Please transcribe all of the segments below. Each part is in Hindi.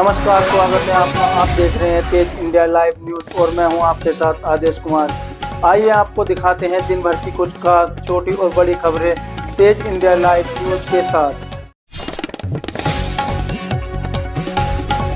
नमस्कार, स्वागत है आपका। आप देख रहे हैं तेज इंडिया लाइव न्यूज और मैं हूं आपके साथ आदेश कुमार। आइए आपको दिखाते हैं दिन भर की कुछ खास छोटी और बड़ी खबरें तेज इंडिया लाइव न्यूज के साथ।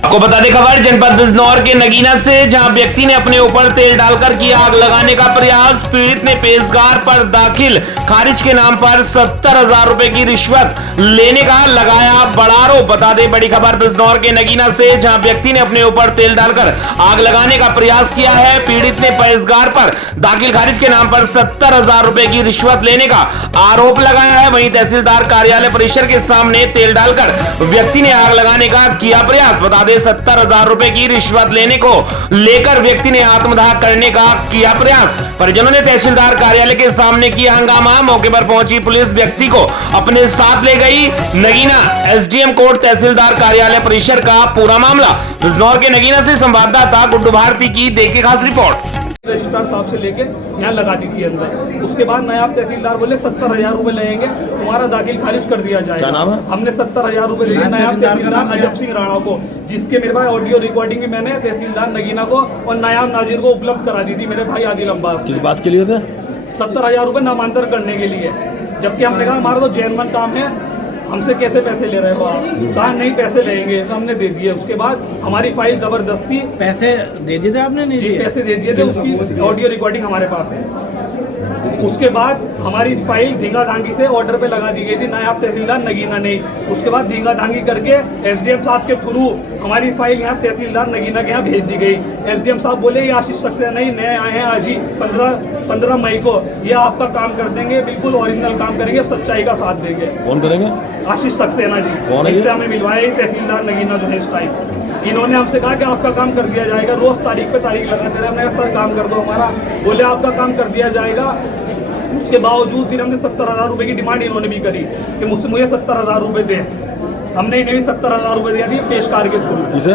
आपको बता दें खबर जनपद बिजनौर के नगीना से, जहां व्यक्ति ने अपने ऊपर तेल डालकर किया आग लगाने का प्रयास। पीड़ित ने पेशकार पर दाखिल खारिज के नाम पर 70,000 रुपए की रिश्वत लेने का लगाया बड़ा आरोप। बता दें बड़ी खबर बिजनौर के नगीना से, जहां व्यक्ति ने अपने ऊपर तेल डालकर आग लगाने का प्रयास किया है। पीड़ित ने पेशकार पर दाखिल खारिज के नाम पर 70,000 रुपए की रिश्वत लेने का आरोप लगाया है। वहीं तहसीलदार कार्यालय परिसर के सामने तेल डालकर व्यक्ति ने आग लगाने का किया प्रयास। बता दें 70,000 रुपए की रिश्वत लेने को लेकर व्यक्ति ने आत्मदाह करने का किया प्रयास। परिजनों ने तहसीलदार कार्यालय के सामने किया हंगामा। मौके पर पहुंची पुलिस व्यक्ति को अपने साथ ले गई। नगीना एसडीएम कोर्ट तहसीलदार कार्यालय परिसर का पूरा मामला। बिजनौर के नगीना से संवाददाता गुड्डू भारती की देखिए खास रिपोर्ट। रजिस्ट्रार साहब से लेके यहाँ लगा दी थी अंदर। उसके बाद नायब तहसीलदार बोले 70,000 रुपए लेंगे, तुम्हारा दाखिल खारिज कर दिया जाएगा। क्या नाम है? हमने 70,000 रुपए दिए नायब तहसीलदार अजब सिंह राणा को, जिसके मेरे भाई ऑडियो रिकॉर्डिंग भी मैंने तहसीलदार नगीना को और नायब नाजिर को उपलब्ध करा दी थी मेरे भाई आदिल अब्बास। किस बात के लिए था? 70,000 रुपए नामांतर करने के लिए, जबकि हमने कहा हमारा तो जैनमन काम है, हमसे कैसे पैसे ले रहे हो आप? कहा नहीं पैसे लेंगे, तो हमने दे दिए। उसके बाद हमारी फाइल जबरदस्ती पैसे दे दिए थे आपने? नहीं जी, पैसे दे दिए थे, उसकी ऑडियो रिकॉर्डिंग हमारे पास है। उसके बाद हमारी फाइल धींगा धांगी से ऑर्डर पे लगा दी गई थी नायब तहसीलदार नगीना ने। उसके बाद धींगा धांगी करके एसडीएम साहब के थ्रू हमारी फाइल यहाँ तहसीलदार नगीना के यहाँ भेज दी गई। एसडीएम साहब बोले ये आशीष सक्सेना ही नए आए हैं आज ही 15 मई को, ये आपका काम कर देंगे, बिल्कुल ओरिजिनल काम करेंगे, सच्चाई का साथ देंगे। कौन करेंगे? आशीष सक्सेना जी। कौन है? हमें मिलवाए तहसीलदार नगीना जो है इस टाइम। इन्होंने हमसे कहा कि आपका काम कर दिया जाएगा। रोज तारीख पे तारीख लगाते रहे, हमने सर काम कर दो हमारा, बोले आपका काम कर दिया जाएगा। उसके बावजूद फिर हमने 70,000 रुपए की डिमांड इन्होंने भी करी कि मुझे 70,000 रुपए दे। हमने इन्हें भी 70,000 रुपए दिया थी पेशकार के थ्रू। किसे?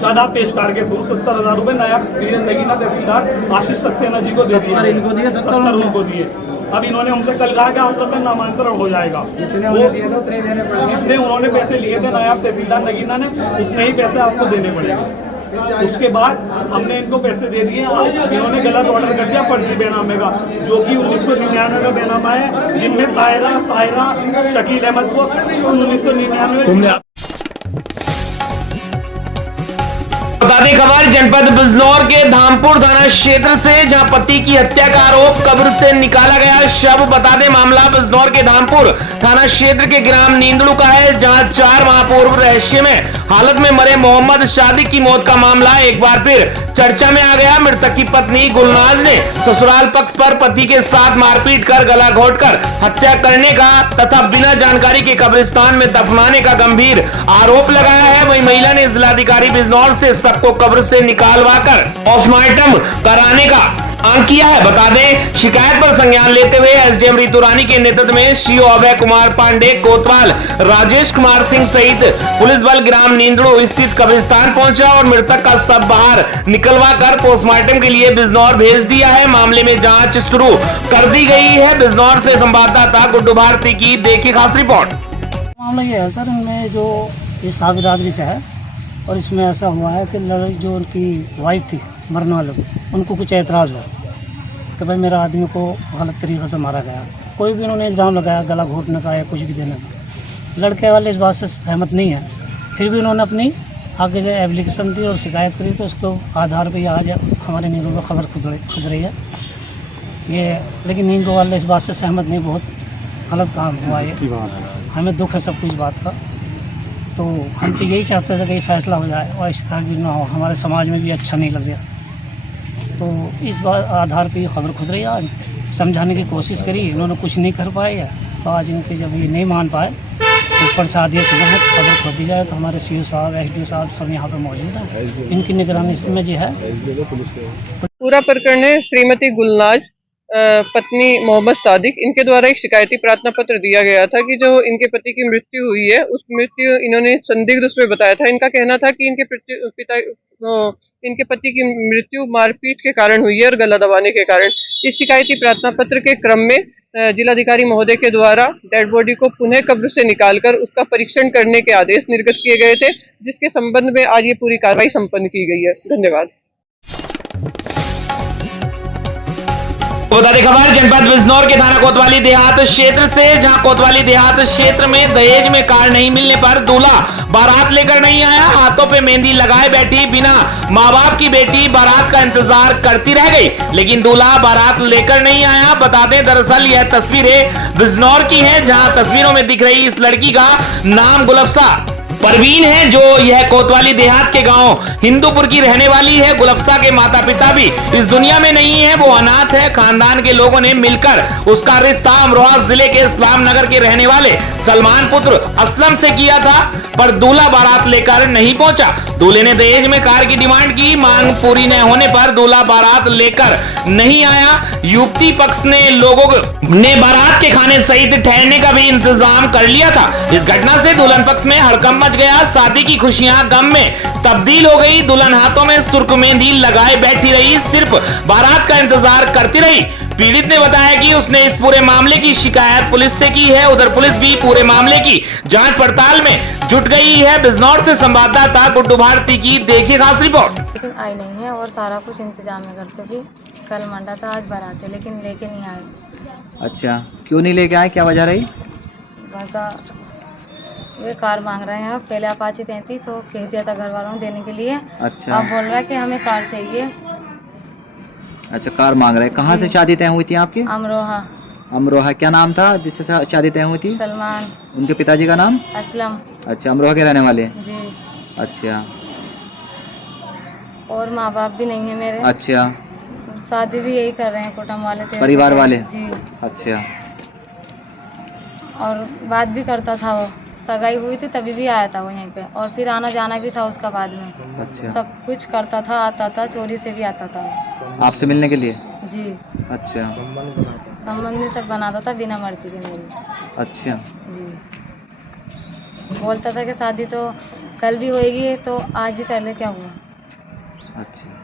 शादाब पेशकार के थ्रू 70,000 रुपए नायब नगीना तहसीलदार आशीष सक्सेना जी को दे दिए। 70 उनको दिए। अब इन्होंने हमसे कल कहा कि आपका कल नामांतरण हो जाएगा। वो जितने उन्होंने पैसे लिए थे नायब तहसीलदार नगीना ने, उतने ही पैसे आपको देने पड़ेंगे। उसके बाद हमने इनको पैसे दे दिए। आज इन्होंने गलत ऑर्डर कर दिया फर्जी बेनामे का, जो कि 1999 का बेनामा है, जिनमें तायरा सायरा शकील अहमद को 1999 बता दें खबर जनपद बिजनौर के धामपुर थाना क्षेत्र से, जहां पति की हत्या का आरोप कब्र से निकाला गया शव। बता दें मामला बिजनौर के धामपुर थाना क्षेत्र के ग्राम नींदड़ू का है, जहां 4 माह पूर्व रहस्यमय हालत में मरे मोहम्मद शादिक की मौत का मामला एक बार फिर चर्चा में आ गया। मृतक की पत्नी गुलनाज ने ससुराल पक्ष पर पति के साथ मारपीट कर गला घोटकर हत्या करने का तथा बिना जानकारी के कब्रिस्तान में दफनाने का गंभीर आरोप लगाया है। वहीं महिला ने जिलाधिकारी बिजनौर से सबको कब्र से निकालवा कर पोस्टमार्टम कराने का मांग किया है। बता दें शिकायत पर संज्ञान लेते हुए एसडीएम रितु रानी के नेतृत्व में सीओ अभय कुमार पांडे, कोतवाल राजेश कुमार सिंह सहित पुलिस बल ग्राम नींदड़ू स्थित कब्रिस्तान पहुंचा और मृतक का शव बाहर निकलवा कर पोस्टमार्टम के लिए बिजनौर भेज दिया है। मामले में जांच शुरू कर दी गई है। बिजनौर से संवाददाता गुड्डू भारती की देखिए खास रिपोर्ट। मामला ये है सर, इनमें जो ये शाह बिरादरी से है और इसमें ऐसा हुआ है कि लड़की जो उनकी वाइफ थी मरने वाले को, उनको कुछ एतराज़ हुआ कि भाई मेरा आदमी को गलत तरीक़े से मारा गया। कोई भी उन्होंने इल्ज़ाम लगाया गला घोटने का या कुछ भी देने का। लड़के वाले इस बात से सहमत नहीं है, फिर भी उन्होंने अपनी आगे जो एप्लीकेशन दी और शिकायत करी, तो उसको आधार पर आज हमारे नींदू को खबर खुद रही है ये। लेकिन नींदू वाले इस बात से सहमत नहीं, बहुत गलत काम हुआ ये, हमें दुख है सब कुछ बात का। तो हम तो यही चाहते थे कि फैसला हो जाए और इस तरह भी ना हो, हमारे समाज में भी अच्छा नहीं लग गया। तो इस बार आधार पे खबर खुद रही, आज समझाने की कोशिश करी, इन्होंने कुछ नहीं कर पाए है। तो आज इनके जब ये नहीं मान पाए, ऊपर से आदेश हुआ है खबर खुद दी जाए, तो हमारे सीओ साहब एसडीओ साहब सब यहाँ पर मौजूद हैं, इनकी निगरानी में जो है। पूरा प्रकरण है श्रीमती गुलनाज पत्नी मोहम्मद सादिक, इनके द्वारा एक शिकायती प्रार्थना पत्र दिया गया था कि जो इनके पति की मृत्यु हुई है, उस मृत्यु इन्होंने संदिग्ध उसमें बताया था। इनका कहना था कि इनके पति की मृत्यु मारपीट के कारण हुई है और गला दबाने के कारण। इस शिकायती प्रार्थना पत्र के क्रम में जिलाधिकारी महोदय के द्वारा डेड बॉडी को पुनः कब्र से निकालकर उसका परीक्षण करने के आदेश निर्गत किए गए थे, जिसके संबंध में आज ये पूरी कार्रवाई संपन्न की गई है। धन्यवाद। बता दें खबर जनपद बिजनौर के थाना कोतवाली देहात क्षेत्र से, जहां कोतवाली देहात क्षेत्र में दहेज में कार नहीं मिलने पर दूल्हा बारात लेकर नहीं आया। हाथों पे मेहंदी लगाए बैठी बिना माँ बाप की बेटी बारात का इंतजार करती रह गई, लेकिन दूल्हा बारात लेकर नहीं आया। बता दें दरअसल यह तस्वीरें बिजनौर की हैं, जहां तस्वीरों में दिख रही इस लड़की का नाम गुलफ्सा परवीन है, जो यह कोतवाली देहात के गांव हिंदूपुर की रहने वाली है। गुलफ्सा के माता पिता भी इस दुनिया में नहीं है, वो अनाथ है। खानदान के लोगों ने मिलकर उसका रिश्ता अमरोहा जिले के इस्लाम नगर के रहने वाले सलमान पुत्र असलम से किया था, पर दूल्हा बारात लेकर नहीं पहुंचा। दूल्हे ने दहेज में कार की डिमांड की, मांग पूरी न होने पर दूल्हा बारात लेकर नहीं आया। युवती पक्ष ने लोगों ने बारात के खाने सहित ठहरने का भी इंतजाम कर लिया था। इस घटना से दुल्हन पक्ष में हड़कंप मच गया। शादी की खुशियां गम में तब्दील हो गई। दुल्हन हाथों में सुर्ख मेहंदी लगाए बैठी रही, सिर्फ बारात का इंतजार करती रही। पीड़ित ने बताया कि उसने इस पूरे मामले की शिकायत पुलिस से की है। उधर पुलिस भी पूरे मामले की जांच पड़ताल में जुट गई है। बिजनौर से संवाददाता गुड्डू भारती की देखिए खास रिपोर्ट। लेकिन आई नहीं है और सारा कुछ इंतजाम है घर पे भी। कल मंडा था, आज बारात है, लेकिन लेके नहीं आए। अच्छा, क्यों नहीं लेके आए, क्या वजह रही? बस वे कार मांग रहे हैं। पहले अपाची थी तो कह दिया था घर वालों ने देने के लिए। अच्छा, अब बोल रहा है कि हमें कार चाहिए। अच्छा, कार मांग रहे हैं। कहाँ से शादी तय हुई थी आपकी? अमरोहा। अमरोहा। क्या नाम था जिससे शादी तय हुई थी? सलमान। उनके पिताजी का नाम? असलम। अच्छा, अमरोहा के रहने वाले? जी। अच्छा। और माँ बाप भी नहीं है मेरे। अच्छा। शादी भी यही कर रहे हैं कुटुंब वाले थे, परिवार वाले? जी। अच्छा। और बात भी करता था, वो सगाई हुई थी तभी भी आया था वो यहीं पे, और फिर आना जाना भी था उसका बाद में। अच्छा। सब कुछ करता था, आता था, चोरी से भी आता था आपसे मिलने के लिए? जी। अच्छा। संबंध भी सब बनाता था बिना मर्जी के मेरी। अच्छा जी। बोलता था कि शादी तो कल भी होएगी तो आज ही कर ले, क्या हुआ। अच्छा।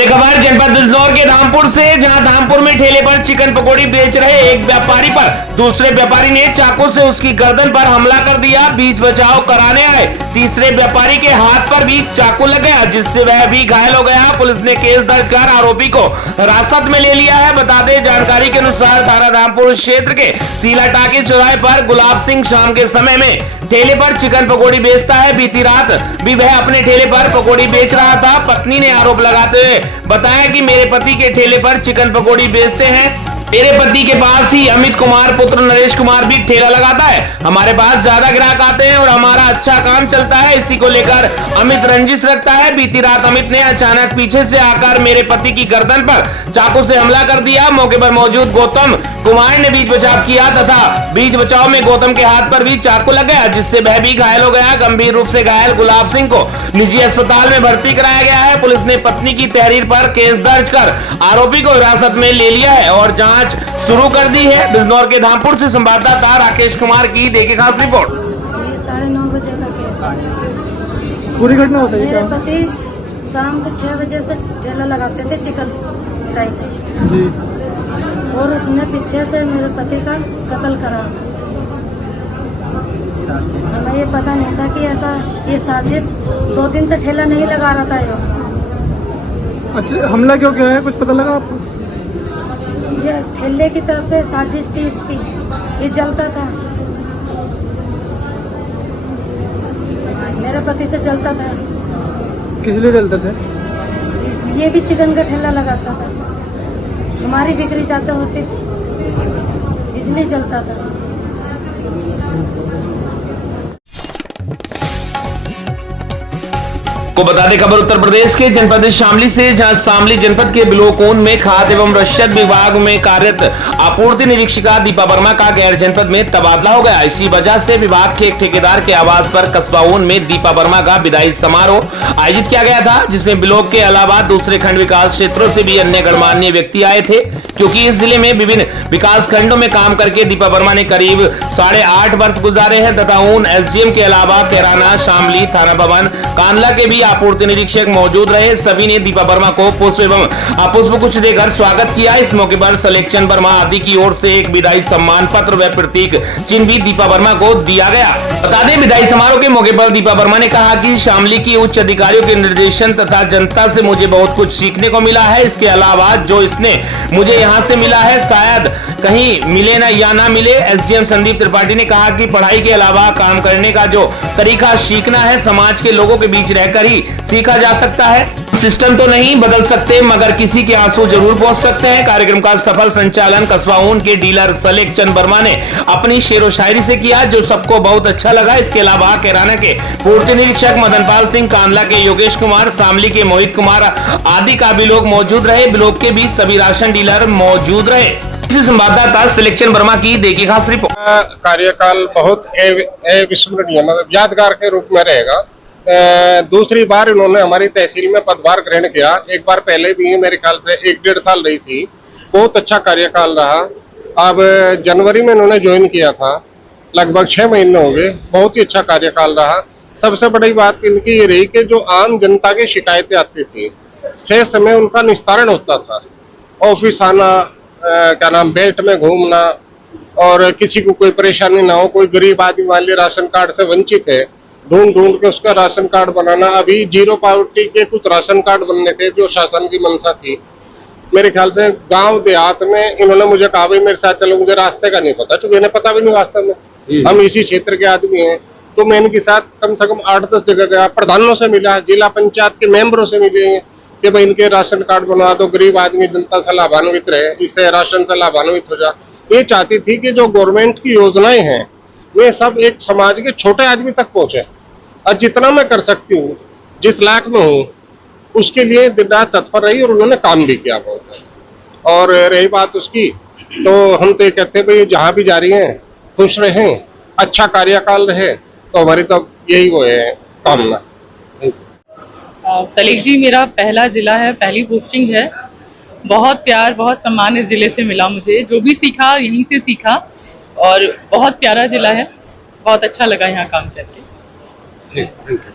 खबर जनपद बिजनौर के धामपुर से, जहां धामपुर में ठेले पर चिकन पकौड़ी बेच रहे एक व्यापारी पर दूसरे व्यापारी ने चाकू से उसकी गर्दन पर हमला कर दिया। बीच बचाव कराने आए तीसरे व्यापारी के हाथ पर भी चाकू लग गया, जिससे वह भी घायल हो गया। पुलिस ने केस दर्ज कर आरोपी को हिरासत में ले लिया है। बता दें जानकारी के अनुसार थाना धामपुर क्षेत्र के सीला टाकी चौराहे पर गुलाब सिंह शाम के समय में ठेले पर चिकन पकौड़ी बेचता है। बीती रात भी वह अपने ठेले पर पकौड़ी बेच रहा था। पत्नी ने आरोप लगाते हुए बताया कि मेरे पति के ठेले पर चिकन पकौड़ी बेचते हैं। मेरे पति के पास ही अमित कुमार पुत्र नरेश कुमार भी ठेला लगाता है। हमारे पास ज्यादा ग्राहक आते हैं और हमारा अच्छा काम चलता है। इसी को लेकर अमित रंजिश रखता है। बीती रात अमित ने अचानक पीछे से आकर मेरे पति की गर्दन पर चाकू से हमला कर दिया। मौके पर मौजूद गौतम कुमार ने बीच बचाव किया तथा बीच बचाव में गौतम के हाथ पर भी चाकू लग गया, जिससे वह भी घायल हो गया। गंभीर रूप से घायल गुलाब सिंह को निजी अस्पताल में भर्ती कराया गया है। पुलिस ने पत्नी की तहरीर पर केस दर्ज कर आरोपी को हिरासत में ले लिया है और जांच शुरू कर दी है। बिजनौर के धामपुर से संवाददाता राकेश कुमार की देखिए खास रिपोर्ट। ये 9:30 बजे का केस है। पूरी घटना होता है मेरे पति शाम को 6 बजे से ठेला लगाते थे चिकन फ्राई का जी, और उसने पीछे से मेरे पति का कत्ल करा। हमें ये पता नहीं था कि ऐसा ये साजिश 2 दिन से ठेला नहीं लगा रहा था ये। अच्छा, हमला क्यों किया है, कुछ पता लगा आपको? ये ठेले की तरफ से साजिश थी इसकी। ये जलता था, मेरे पति से जलता था। किस लिए जलते थे? इसलिए भी चिकन का ठेला लगाता था, हमारी बिक्री ज्यादा होती थी इसलिए जलता था। को बता दें खबर उत्तर प्रदेश के जनपद शामली से, जहां शामली जनपद के बिलोकोन में खाद्य एवं रसद विभाग में कार्यरत आपूर्ति निरीक्षिका दीपा वर्मा का गैर जनपद में तबादला हो गया। इसी वजह से विभाग के एक ठेकेदार के आवास पर कस्बा ऊन में दीपा वर्मा का विदाई समारोह आयोजित किया गया था, जिसमें बिलोक के अलावा दूसरे खंड विकास क्षेत्रों से भी अन्य गणमान्य व्यक्ति आए थे। क्योंकि इस जिले में विभिन्न विकास खंडों में काम करके दीपा वर्मा ने करीब 8.5 वर्ष गुजारे हैं तथा ऊन एसडीएम के अलावा कैराना, शामली, थाना भवन, कांदला के भी आपूर्ति निरीक्षक मौजूद रहे। सभी ने दीपा वर्मा को पुष्प एवं पुष्प कुछ देकर स्वागत किया। इस मौके पर सिलेक्शन वर्मा आदि की ओर से एक विदाई सम्मान पत्र व प्रतीक चिन्ह भी दीपा वर्मा को दिया गया। बता दें, विदाई समारोह के मौके पर दीपा वर्मा ने कहा कि शामली की उच्च अधिकारियों के निर्देशन तथा जनता से मुझे बहुत कुछ सीखने को मिला है। इसके अलावा जो इसने मुझे यहाँ से मिला है शायद कहीं मिले ना या ना मिले। एसडीएम संदीप त्रिपाठी ने कहा कि पढ़ाई के अलावा काम करने का जो तरीका सीखना है, समाज के लोगों के बीच रहकर ही सीखा जा सकता है। सिस्टम तो नहीं बदल सकते मगर किसी के आंसू जरूर पहुंच सकते हैं। कार्यक्रम का सफल संचालन कस्बा ऊन के डीलर सिलेक्शन वर्मा ने अपनी शेरो शायरी से किया, जो सबको बहुत अच्छा लगा। इसके अलावा कैराना के पूर्ति निरीक्षक मदनपाल सिंह, कांदला के योगेश कुमार, शामली के मोहित कुमार आदि का भी लोग मौजूद रहे। ब्लॉक के भी सभी राशन डीलर मौजूद रहे। संवाददाता सिलेक्शन वर्मा की देखिए खास रिपोर्ट। कार्यकाल बहुत अविस्मरणीय मतलब यादगार के रूप में रहेगा। दूसरी बार इन्होंने हमारी तहसील में पदभार ग्रहण किया। एक बार पहले भी मेरे ख्याल से 1-1.5 साल रही थी। बहुत अच्छा कार्यकाल रहा। अब जनवरी में इन्होंने ज्वाइन किया था, लगभग 6 महीने हो गए। बहुत ही अच्छा कार्यकाल रहा। सबसे बड़ी बात इनकी ये रही कि जो आम जनता की शिकायतें आती थी से समय उनका निस्तारण होता था। ऑफिस आना, क्या नाम, बेल्ट में घूमना और किसी को कोई परेशानी ना हो। कोई गरीब आदमी मान लीजिए राशन कार्ड से वंचित है, ढूंढ के उसका राशन कार्ड बनाना। अभी 0 पावर्टी के कुछ राशन कार्ड बनने थे जो शासन की मंशा थी। मेरे ख्याल से गांव देहात में इन्होंने मुझे कहा भाई मेरे साथ चलो, मुझे रास्ते का नहीं पता, क्योंकि इन्हें पता भी नहीं रास्ते में। हम इसी क्षेत्र के आदमी हैं, तो मैं इनके साथ कम से कम 8-10 जगह गया। प्रधानों से मिला, जिला पंचायत के मेंबरों से मिले कि भाई इनके राशन कार्ड बनवा दो, गरीब आदमी जनता से लाभान्वित रहे, इससे राशन से लाभान्वित हो जा। ये चाहती थी कि जो गवर्नमेंट की योजनाएं हैं वे सब एक समाज के छोटे आदमी तक पहुंचे, और जितना मैं कर सकती हूँ, जिस लायक में हूँ, उसके लिए दिन रात तत्पर रही और उन्होंने काम भी किया बहुत। और रही बात उसकी, तो हम तो ये कहते हैं भाई जहाँ भी जा रही हैं खुश रहें, अच्छा कार्यकाल रहे, तो हमारी तो यही वो है कामना। सलीक जी मेरा पहला जिला है, पहली पोस्टिंग है। बहुत प्यार, बहुत सम्मान इस जिले से मिला मुझे। जो भी सीखा यहीं से सीखा और बहुत प्यारा जिला है। बहुत अच्छा लगा यहाँ काम करके। ठीक, थैंक यू।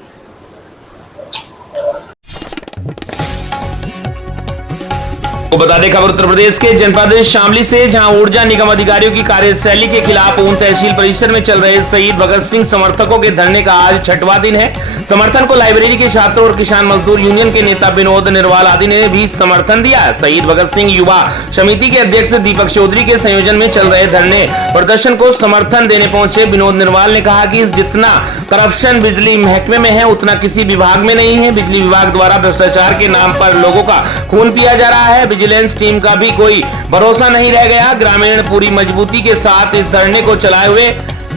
तो बता दें खबर उत्तर प्रदेश के जनपद शामली से, जहां ऊर्जा निगम अधिकारियों की कार्यशैली के खिलाफ ऊन तहसील परिसर में चल रहे शहीद भगत सिंह समर्थकों के धरने का आज 6वां दिन है। समर्थन को लाइब्रेरी के छात्रों और किसान मजदूर यूनियन के नेता विनोद निर्वाल आदि ने भी समर्थन दिया। शहीद भगत सिंह युवा समिति के अध्यक्ष दीपक चौधरी के संयोजन में चल रहे धरने प्रदर्शन को समर्थन देने पहुंचे विनोद निर्वाल ने कहा कि जितना करप्शन बिजली महकमे में है उतना किसी विभाग में नहीं है। बिजली विभाग द्वारा भ्रष्टाचार के नाम पर लोगों का खून पिया जा रहा है। विजिलेंस टीम का भी कोई भरोसा नहीं रह गया। ग्रामीण पूरी मजबूती के साथ इस धरने को चलाए हुए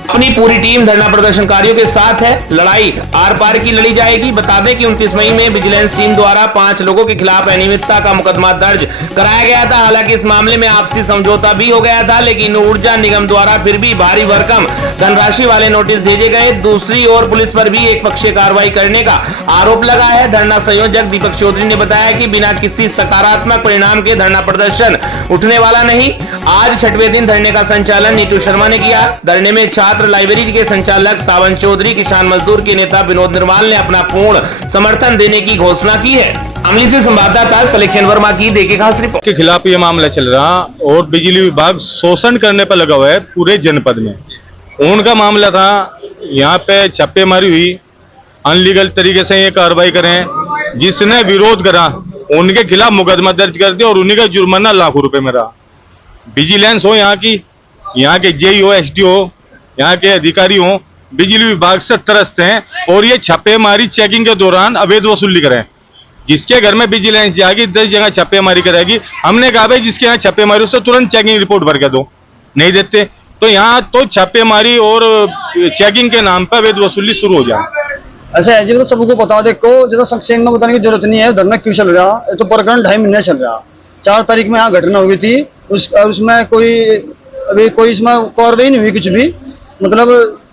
अपनी पूरी टीम धरना प्रदर्शनकारियों के साथ है। लड़ाई आर पार की लड़ी जाएगी। बता दें कि 29 मई में विजिलेंस टीम द्वारा 5 लोगों के खिलाफ अनियमितता का मुकदमा दर्ज कराया गया था। हालांकि इस मामले में आपसी समझौता भी हो गया था, लेकिन ऊर्जा निगम द्वारा फिर भी भारी भरकम धनराशि वाले नोटिस भेजे गए। दूसरी ओर पुलिस पर भी एक पक्षीय कार्रवाई करने का आरोप लगा है। धरना संयोजक दीपक चौधरी ने बताया कि बिना किसी सकारात्मक परिणाम के धरना प्रदर्शन उठने वाला नहीं। आज 6वें दिन धरने का संचालन नीतू शर्मा ने किया। धरने में छात्र लाइब्रेरी के संचालक सावन चौधरी, किसान मजदूर के नेता विनोद निर्वाल ने अपना पूर्ण समर्थन देने की घोषणा की है। शामली से संवाददाता सिलेक्शन वर्मा की देखिए खास रिपोर्ट। के खिलाफ ये मामला चल रहा और बिजली विभाग शोषण करने पर लगा हुआ है पूरे जनपद में। उनका मामला था, यहाँ पे छापेमारी हुई, अनलीगल तरीके से ये कार्रवाई करें। जिसने विरोध करा उनके खिलाफ मुकदमा दर्ज कर दिया और उन्हीं का जुर्माना लाखों रुपए में रहा। विजिलेंस हो यहाँ की, यहाँ के जेई हो, एसडी हो, यहाँ के अधिकारी हो, बिजली विभाग से त्रस्त हैं और ये छापेमारी चेकिंग के दौरान अवैध वसूली करें। जिसके घर में विजिलेंस जाएगी 10 जगह छापेमारी करेगी। हमने कहा भाई जिसके यहाँ छापेमारी उससे तुरंत चेकिंग रिपोर्ट भर के दो, नहीं देते। तो यहाँ तो छापेमारी और चेकिंग के नाम पर अवैध वसूली शुरू हो जाए। ऐसा है जी, तो सबको बता देखो, ज्यादा संक्षेप में बताने की जरूरत नहीं है। धरना क्यों चल रहा है, तो प्रकरण 2.5 महीने चल रहा। 4 तारीख में यहाँ घटना हुई थी, उसमें कोई इसमें कार्रवाई नहीं हुई कुछ भी। मतलब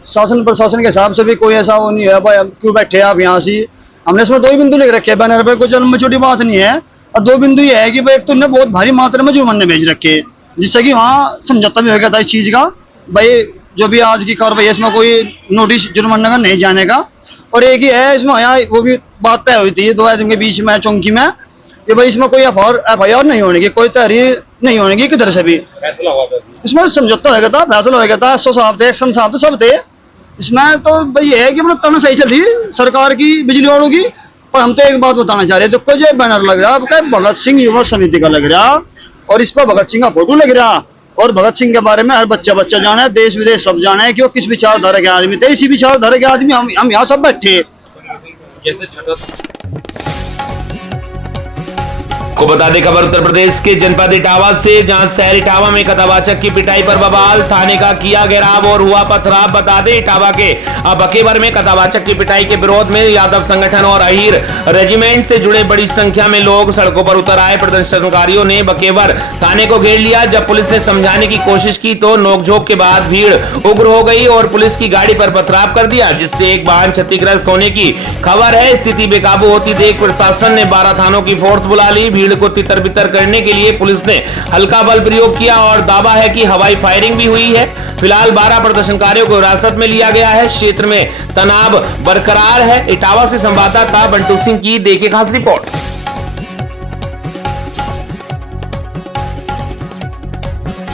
शासन प्रशासन के हिसाब से भी कोई ऐसा वो नहीं है भाई क्यों बैठे आप यहाँ से। हमने इसमें 2 बिंदु लिख रखे हैं बैनर पे, कोई जन्म छोटी बात नहीं है। और 2 बिंदु ये है कि भाई एक तो उन्हें बहुत भारी मात्रा में जुर्माने भेज रखे, जिससे कि वहाँ समझौता भी हो गया था इस चीज का, भाई जो भी आज की कार्रवाई है इसमें कोई नोटिस जुर्माने का नहीं जाने का। और एक ही है इसमें यहाँ वो भी बात तय हुई थी 2 आदमी के बीच में चौकी में कि भाई इसमें कोई FIR नहीं होने की, कोई तहरीर नहीं होने की किधर से भी। फैसला हुआ था इसमें समझौता होगा था, फैसला होगा था, SO साहब थे, एक्शन साहब थे, सब थे इसमें। तो भाई ये है कि मतलब तन सही चल रही सरकार की, बिजली वालों की। पर हम तो एक बात बताना चाह रहे थे, कोई जो बैनर लग रहा है भगत सिंह युवा समिति का लग रहा और इस पर भगत सिंह का फोटो लग रहा और भगत सिंह के बारे में हर बच्चा जाने है, देश विदेश सब जाने है कि वो किस विचारधारा के आदमी थे। इसी विचारधारा के आदमी हम यहाँ सब बैठे। को बता दें खबर उत्तर प्रदेश के जनपद इटावा से, जहां शहर इटावा में कथावाचक की पिटाई पर बवाल, थाने का किया घेराव और हुआ पथराव। बता दें इटावा के बकेवर में कथावाचक की पिटाई के विरोध में यादव संगठन और अहीर रेजिमेंट से जुड़े बड़ी संख्या में लोग सड़कों पर उतर आए। प्रदर्शनकारियों ने बकेवर थाने को घेर लिया। जब पुलिस ने समझाने की कोशिश की तो नोकझोंक के बाद भीड़ उग्र हो गई और पुलिस की गाड़ी पर पथराव कर दिया, जिससे एक वाहन क्षतिग्रस्त होने की खबर है। स्थिति बेकाबू होती देख प्रशासन ने 12 थानों की फोर्स बुला ली। भीड़ को तितर बितर करने के लिए पुलिस ने हल्का बल प्रयोग किया और दावा है कि हवाई फायरिंग भी हुई है। फिलहाल 12 प्रदर्शनकारियों को हिरासत में लिया गया है। क्षेत्र में तनाव बरकरार है। इटावा से संवाददाता बंटू सिंह की देखिए खास रिपोर्ट।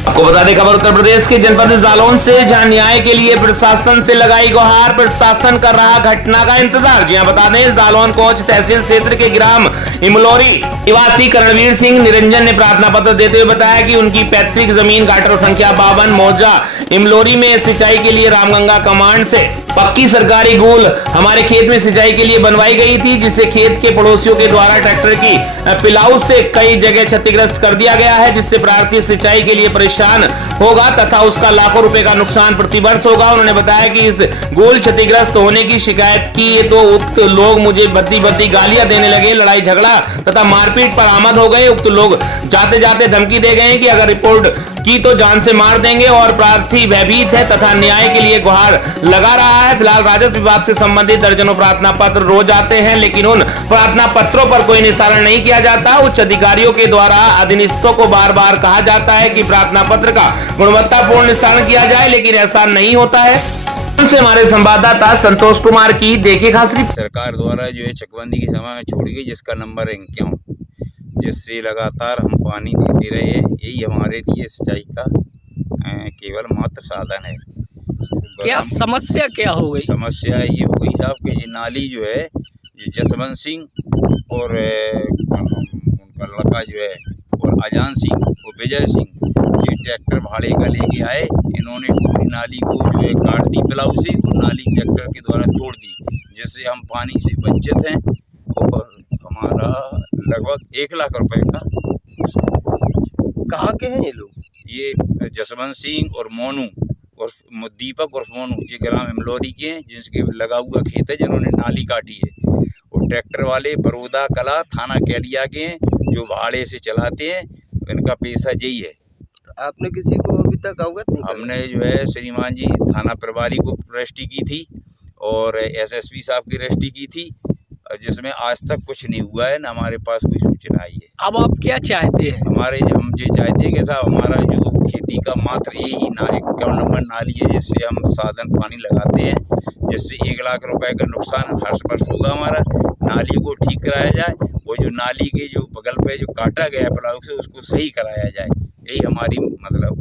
आपको बता दें खबर उत्तर प्रदेश के जनपद जालौन से, जहां न्याय के लिए प्रशासन से लगाई गुहार, प्रशासन कर रहा घटना का इंतजार। जी हां, बता दें जालौन कोच तहसील क्षेत्र के ग्राम इमलोरी निवासी करणवीर सिंह निरंजन ने प्रार्थना पत्र देते हुए बताया कि उनकी पैतृक जमीन गाटर संख्या 52 मौजा इमलोरी में सिंचाई के लिए रामगंगा कमांड से पक्की सरकारी गूल हमारे खेत में सिंचाई के लिए बनवाई गई थी, जिससे खेत के पड़ोसियों के द्वारा ट्रैक्टर की पिलाऊ से कई जगह क्षतिग्रस्त कर दिया गया है, जिससे प्रार्थी सिंचाई के लिए परेशान होगा तथा उसका लाखों रुपए का नुकसान प्रतिवर्ष होगा। उन्होंने बताया कि इस गूल क्षतिग्रस्त होने की शिकायत की तो उक्त लोग मुझे भद्दी गालियां देने लगे, लड़ाई झगड़ा तथा मारपीट पर आमद हो गए। उक्त लोग जाते जाते धमकी दे गए कि अगर रिपोर्ट की तो जान से मार देंगे और प्रार्थी भयभीत है तथा न्याय के लिए गुहार लगा रहा है। फिलहाल राजस्व विभाग से संबंधित दर्जनों प्रार्थना पत्र रोज आते हैं, लेकिन उन प्रार्थना पत्रों पर कोई निस्तारण नहीं किया जाता। उच्च अधिकारियों के द्वारा अधीनस्थों को बार बार कहा जाता है कि प्रार्थना पत्र का गुणवत्तापूर्ण निस्तारण किया जाए, लेकिन ऐसा नहीं होता है। से हमारे संवाददाता संतोष कुमार की देखिए खास रिपोर्ट। सरकार द्वारा जो है चकबंदी के समय में छोड़ी गई, जिसका नंबर है 51, जिससे लगातार हम पानी देते रहे। यही हमारे लिए सिंचाई का केवल मात्र साधन है। क्या समस्या क्या हो गई? समस्या ये हो गई साहब कि ये नाली जो है जसवंत सिंह और उनका लड़का जो है और आजान सिंह और विजय सिंह, ये ट्रैक्टर भाड़े का लेके आए। इन्होंने पूरी नाली को जो है काट दी पिलाऊ से, तो नाली ट्रैक्टर के द्वारा तोड़ दी, जिससे हम पानी से वंचित हैं और हमारा लगभग 1 लाख रुपए का। कहाँ के हैं ये लोग? ये जसवंत सिंह और मोनू और दीपक और मोनू, ये ग्राम इमलोरी के हैं, जिसके लगा हुआ खेत है, जिन्होंने नाली काटी है। और ट्रैक्टर वाले बरोदा कला थाना कैलिया के हैं, जो भाड़े से चलाते हैं। इनका पेशा यही है। आपने किसी को अभी तक अवगत नहीं? हमने जो है श्रीमान जी थाना प्रभारी को रजिस्ट्री की थी और SSP साहब की रजिस्ट्री की थी, जिसमें आज तक कुछ नहीं हुआ है, ना हमारे पास कोई सूचना आई है। अब आप क्या चाहते हैं? हम ये चाहते हैं कि साहब हमारा जो खेती का मात्र यही 51 नंबर नाली है, जिससे हम साधन पानी लगाते हैं, जिससे 1 लाख रुपए का नुकसान हर वर्ष होगा हमारा। नाली को ठीक कराया जाए, वो जो नाली के जो बगल पे जो काटा गया प्लाऊ से, उसको सही कराया जाए। यही हमारी मतलब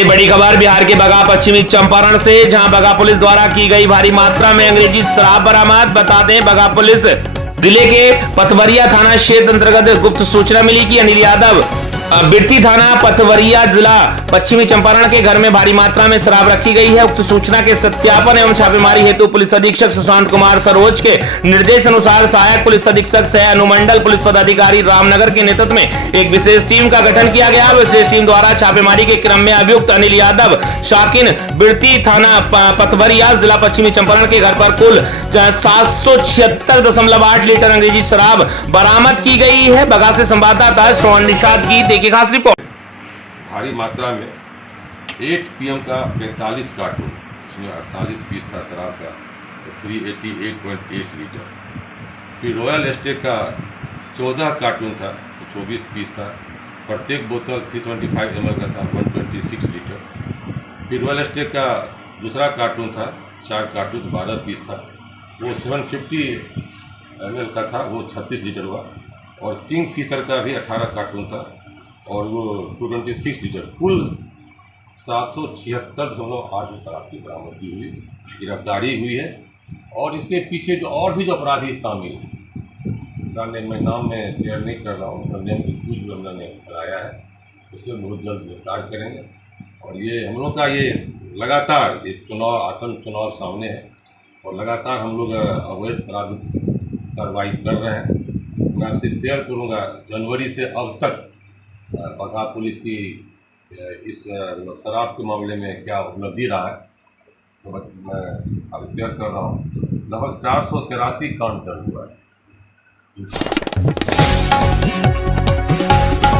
बड़ी खबर बिहार के बगा पश्चिमी चंपारण से, जहां बगा पुलिस द्वारा की गई भारी मात्रा में अंग्रेजी शराब बरामद। बता दें बगा पुलिस जिले के पथवरिया थाना क्षेत्र अंतर्गत गुप्त सूचना मिली कि अनिल यादव बिरती थाना पथवरिया जिला पश्चिमी चंपारण के घर में भारी मात्रा में शराब रखी गई है। उक्त सूचना के सत्यापन एवं छापेमारी हेतु पुलिस अधीक्षक सुशांत कुमार सरोज के निर्देश अनुसार सहायक पुलिस अधीक्षक सह अनुमंडल पुलिस पदाधिकारी रामनगर के नेतृत्व में एक विशेष टीम का गठन किया गया। विशेष टीम द्वारा छापेमारी के क्रम में अभियुक्त अनिल यादव शाकिन बिरती थाना पथवरिया जिला पश्चिमी चंपारण के घर पर कुल 776.8 लीटर अंग्रेजी शराब बरामद की गई है। बगा से संवाददाता सोहन निषाद की की खास रिपोर्ट। भारी मात्रा में 8 PM का 45 कार्टून, इसमें 48 पीस था शराब का, 388.8 लीटर। फिर रॉयल एस्टेट का 14 कार्टून था, 24 पीस था। प्रत्येक बोतल 325 ml का था, 126 लीटर। फिर रॉयल एस्टेट का दूसरा कार्टून था, 4 कार्टून 12 पीस था, वो 750 ml का था, वो 36 लीटर हुआ। और किंग फिशर का भी 18 कार्टून था और वो 226 लीटर। कुल 776.8 शराब की बरामदगी हुई, गिरफ्तारी हुई है। और इसके पीछे जो और भी जो अपराधी शामिल हैं, मैं नाम में शेयर नहीं कर रहा हूँ, नेम की कुछ भी हमने कराया है, उसे बहुत जल्द गिरफ्तार करेंगे। और ये हम लोग का ये लगातार ये आसन चुनाव सामने है और लगातार हम लोग अवैध शराब कार्रवाई कर रहे हैं। मैं आपसे शेयर करूँगा जनवरी से अब तक बगहा पुलिस की इस शराब के मामले में क्या उपलब्धि रहा है, तो मैं अब शेयर कर रहा हूँ। लगभग 483 कांड दर्ज हुआ है।